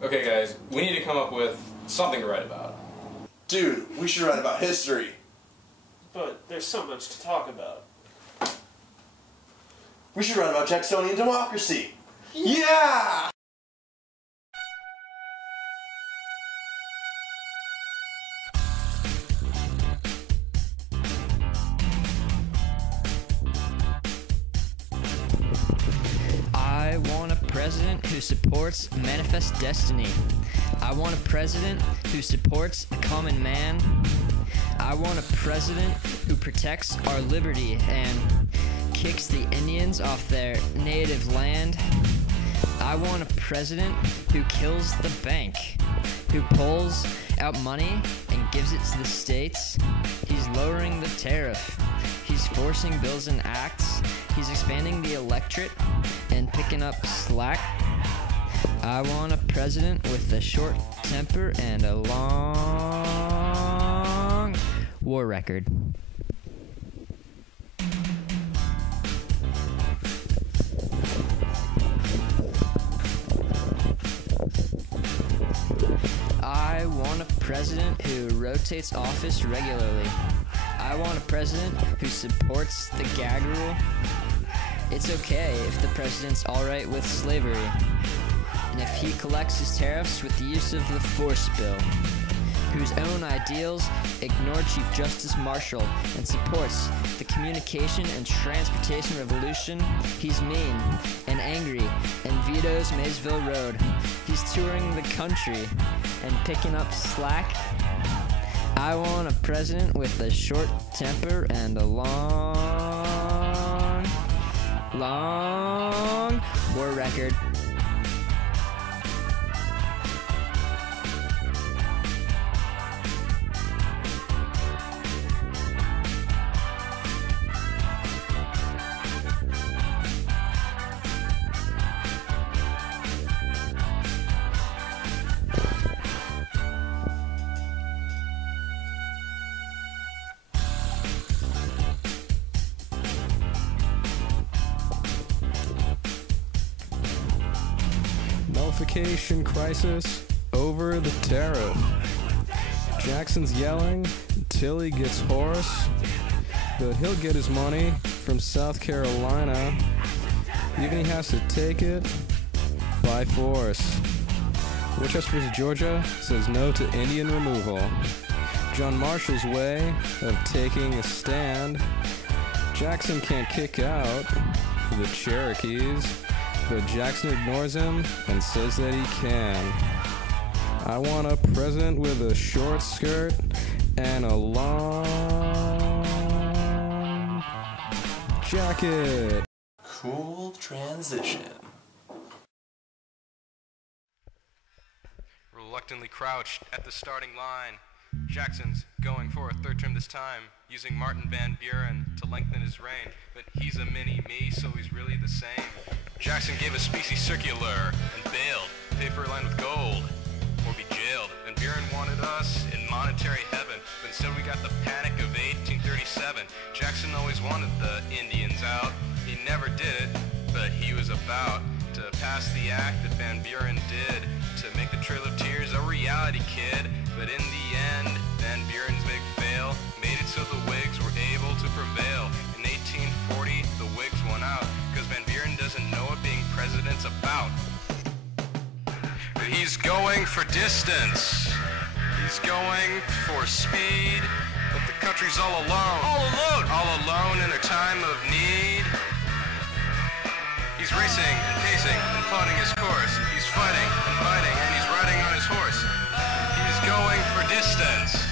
Okay guys, we need to come up with something to write about. Dude, we should write about history. But there's so much to talk about. We should write about Jacksonian democracy. Yeah! I want a president who supports manifest destiny. I want a president who supports the common man. I want a president who protects our liberty and kicks the Indians off their native land. I want a president who kills the bank, who pulls out money and gives it to the states. He's lowering the tariff. He's forcing bills and acts. He's expanding the electorate and picking up slack. I want a president with a short temper and a long war record. I want a president who rotates office regularly. I want a president who supports the gag rule. It's okay if the president's alright with slavery, and if he collects his tariffs with the use of the force bill, whose own ideals ignore Chief Justice Marshall and supports the communication and transportation revolution. He's mean and angry and vetoes Maysville Road. He's touring the country and picking up slack. I want a president with a short temper and a long war record. Nullification crisis over the tariff. Jackson's yelling until he gets hoarse, but he'll get his money from South Carolina, even he has to take it by force. Winchester, Georgia says no to Indian removal. John Marshall's way of taking a stand. Jackson can't kick out the Cherokees, but Jackson ignores him and says that he can. I want a president with a short skirt and a long jacket. Cool transition. Reluctantly crouched at the starting line, Jackson's going for a third term this time, using Martin Van Buren to lengthen his reign, but he's a mini-me, so he's really the same. Jackson gave a specie circular and bailed, pay for a line with gold, or be jailed. Van Buren wanted us in monetary heaven, but instead we got the Panic of 1837. Jackson always wanted the Indians out. He never did it, but he was about to pass the act that Van Buren did to make the Trail of Tears a reality, kid. But in the end, Van Buren's big fail made it so the Whigs were able to prevail. In 1840, the Whigs won out, because Van Buren doesn't know what being president's about. He's going for distance. He's going for speed, but the country's all alone. All alone! All alone in a time of need. He's racing and pacing and plotting his course. He's fighting and fighting, and he's riding on his horse. He's going for distance.